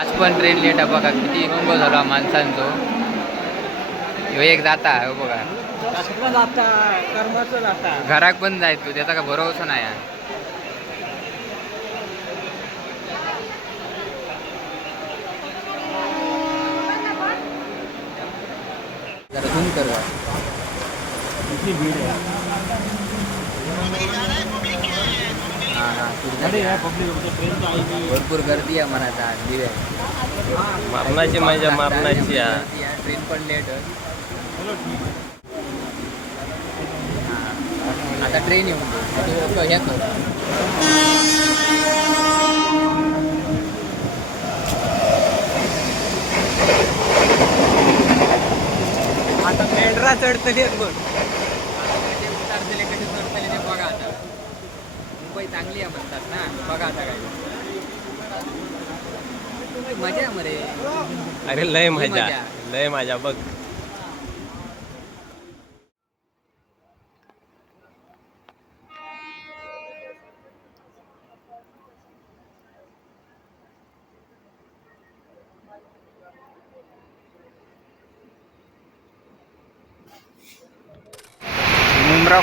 आज पण train late आहे बघा किती रंग झाला माणसांचो. ह्यो एक जाता हो बघा. घराक पण जायचो त्याचा का भरोसा नाही. जरा कर बा. किती भीड आहे हा, हा, पुढचं गाडी आहे पब्लिक ट्रेनचं आहे भरपूर गर्दी आहे मनाचा आज दिव्या मारणाची मजा मारणाची. ट्रेन पण लेट आता ट्रेन येऊन हे कर आता मेंढरा चढतली बघ कसे उतरतले कसे चढतले ते बघा आता मुंबई चांगली आहे म्हणतात ना. बघा आता काय. मजा मरे. अरे लय मजा. लय मजा बघ.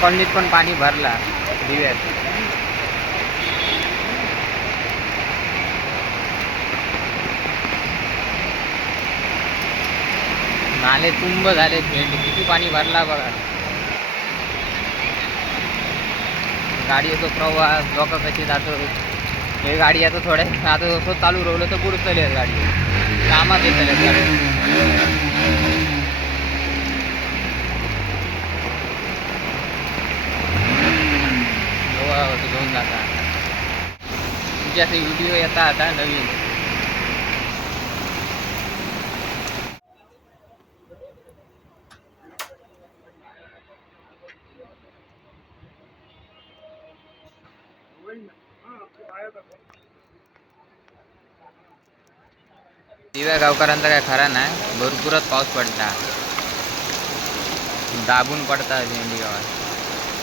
कॉलनीत पण पाणी भरला दिव्यात. झाले तुंब झाले थेंड किती पाणी भरला बघा. गाडी येतो प्रवास लोक कशी जातो. हे गाडी येतो थोड्या आता असं चालू राहिलं तर बुडतले गाडी. कामात येतले गाडी हो, हो, हो, घेऊन जाता. तुमचे असे व्हिडिओ येतात आता नवीन. दिव्या गावकरांचा काय खरा नाही. भरपूरच पाऊस पडता. दाबून पडता झेंडी गावात.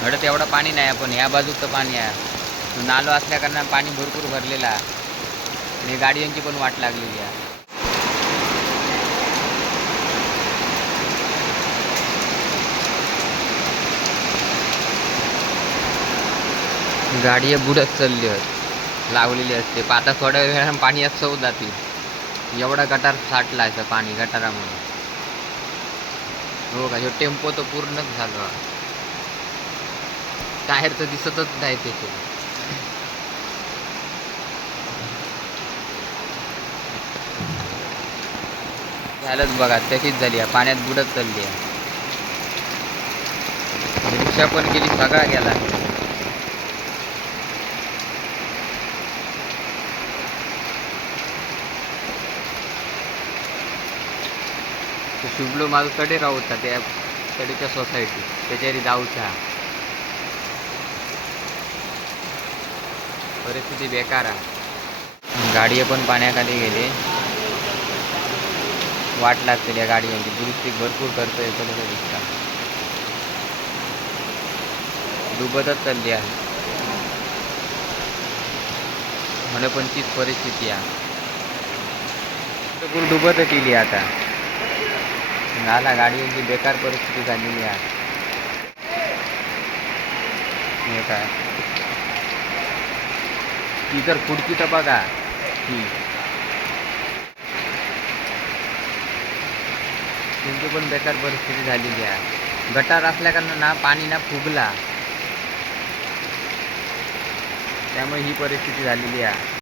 घडत एवढं पाणी नाही पण ह्या बाजूक तर पाणी आहे. नालो असल्या कारणाने पाणी भरपूर भरलेलं आहे. आणि गाड्यांची पण वाट लागलेली आहे. गाडी बुडत चालली आहेत. लावलेली असते. आता थोड्या वेळानं पाणी असं जाते एवढा गटार साठला आहे पाणी गटारामुळे. हो का? हे टेम्पो तर पूर्णच झालो. टायर तर दिसतच नाही त्याचे झालंच बघा तशीच झाली आहे. पाण्यात बुडत चालली आहे. रिक्षा पण गेली सगळा गेला. तो शुभलो माझं कडे राहता त्या कडेच्या सोसायटी त्याच्यारी जाऊचा. परिस्थिती बेकार आहे. गाडी पण पाण्याखाली गेले. वाट लागते या गाडीची दुरुस्ती भरपूर करतोय कसं लोक दिसता डुबतच चालली आहे. मला पण तीच परिस्थिती आहे. पूर डुबतच येईल आता. झाला गाडीची बेकार परिस्थिती झालेली आहे. हे काय? ती तर पुढची तर बघा. ती तुमची पण बेकार परिस्थिती झालेली आहे. गटार असल्या ना पाणी ना फुगला. त्यामुळे ही परिस्थिती झालेली आहे.